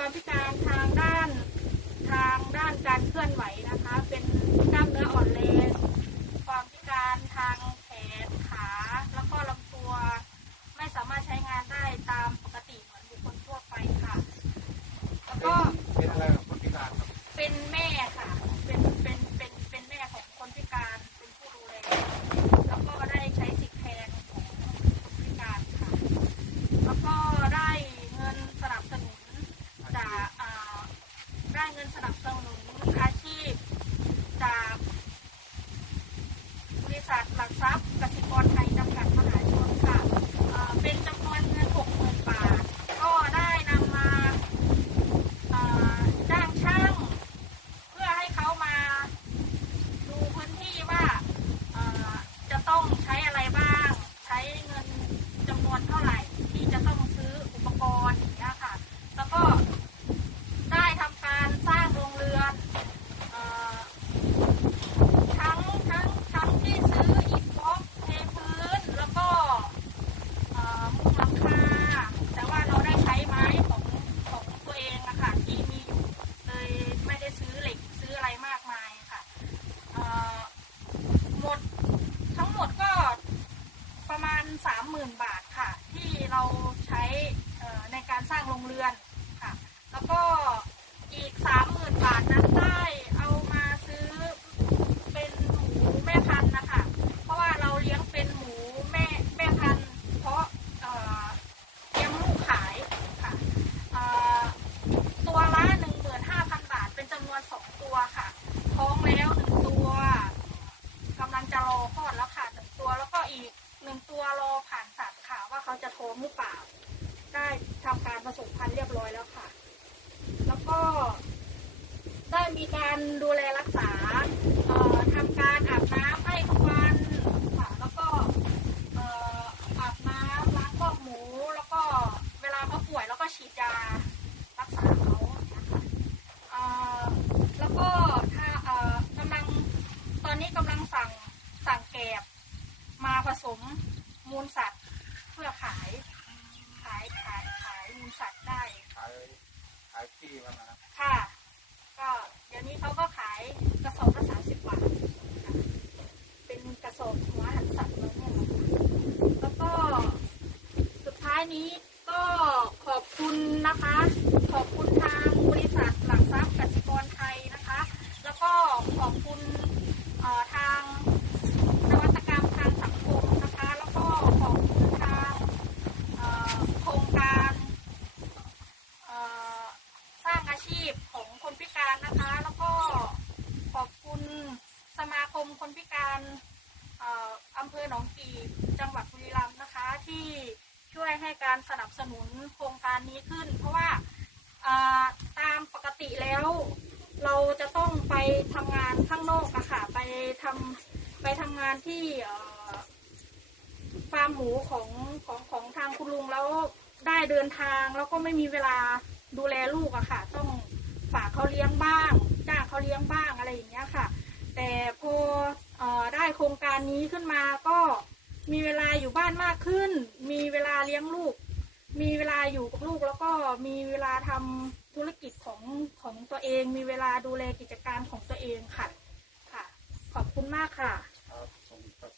ความพิการทางด้านทางด้านการเคลื่อนไหวนะคะ เป็นกล้ามเนื้ออ่อนแรง ความพิการทางแขนขา แล้วก็ลำตัว ไม่สามารถใช้งานได้ตามปกติเหมือนบุคคลทั่วไปค่ะ แล้วก็ เป็นอะไรกับคนพิการครับ เป็นแม่ค่ะ เป็นเป็นเป็นเป็นแม่ของคนพิการ เป็นผู้ดูแล แล้วก็ได้ใช้สิทธิแทนของคนพิการค่ะ แล้วก็ได้เงินสนับสนุนจากอ่าได้เงินสนับสนุนอาชีพจากบริ ษัทหลักทรัพย์กสิกรไทยจำกัดมหาชนค่ะอ่าเป็นจำนวนเงิน 60,000 บาท ก็ได้นำมาอ่าจ้างช่าง เพื่อให้เขามาดูพื้นที่ว่าเอ่อจะต้องใช้อะไรบ้าง ใช้เงินจำนวนเท่าไหร่ ที่จะต้องซื้ออุปกรณ์อย่างเงี้ยค่ะ แล้วก็ได้ทำการสร้างโรงเรือนเอ่อทั้งทั้งทั้งที่ซื้ออิฐบล็อกเทพื้น แล้วก็เอ่อมุงหลังคา แต่ว่าเราได้ใช้ไม้ของของตัวเองอะค่ะที่มีอยู่ เลยไม่ได้ซื้อเหล็กซื้ออะไรมากมายค่ะเอ่อหมดทั้งหมดก็ประมาณสามหมื่นบาทค่ะ ที่เราใช้เอ่อในการสร้างโรง เรือนค่ะ แล้วก็อีกสามหมื่นบาทนั้นได้เอามาซื้อเป็นหมูแม่พันธุ์นะคะ เพราะว่าเราเลี้ยงเป็นหมูแม่แม่พันธุ์ เพราะเอ่อเลี้ยงลูกขายค่ะเอ่อตัวละหนึ่งหมื่นห้าพันบาทเป็นจำนวนสองตัวค่ะท้องแล้วหนึ่งตัวกำลังจะรอคลอดแล้วค่ะหนึ่งตัวแล้วก็อีกหนึ่งตัวรอผ่านสัตว์ค่ะว่าเขาจะท้องหรือเปล่า ได้ทำการผสมพันธุ์เรียบร้อยแล้วค่ะ แล้วก็ได้มีการดูแลรักษาเอ่อทำการอาบน้ำให้ทุกวันค่ะแล้วก็ออาบน้ำล้างคอกหมู แล้วก็เวลาเขาป่วยแล้วก็ฉีดยารักษาเขานะคะแล้วก็ถ้ากำลังตอนนี้กำลังสั่งสั่งแกบมาผสมมูลสัตว์เพื่อขายายขายขายมูลสัตว์ได้ ขายขายที่มันนะค่ะ ก็เดี๋ยวนี้เขาก็ขายกระสอบละสามสิบบาทค่ะเป็นกระสอบหัวหันสัตว์แลยเนี่ยแล้วก็สุดท้ายนี้ก็ขอบคุณนะคะ ขอบคุณทางบริษัทหลักทรัพย์กสิกรไทยนะคะ แล้วก็ขอบคุณเอ่อทางนวัตกรรมทางสังคมนะคะ แล้วก็ขอบคุณทางเอ่อโครงการเอ่อสร้างอา ชีพของคนพิการนะคะ แล้วก็ขอบคุณสมาคมคนพิการอำเภอหนองกีจังหวัดบุรีรัมย์นะคะ ที่ช่วยให้การสนับสนุนโครงการนี้ขึ้น เพราะว่าตามปกติแล้ว เราจะต้องไปทำงานข้างนอกอะค่ะไปทำไปทำงานที่ฟาร์มหมูของของของทางคุณลุงแล้วได้เดินทางแล้วก็ไม่มีเวลาดูแลลูกอะค่ะ ต้อง ขึ้นมาก็มีเวลาอยู่บ้านมากขึ้น มีเวลาเลี้ยงลูก มีเวลาอยู่กับลูกแล้วก็มีเวลาทำธุรกิจของของตัวเอง มีเวลาดูแลกิจการของตัวเองค่ะ ค่ะ ขอบคุณมากค่ะครับ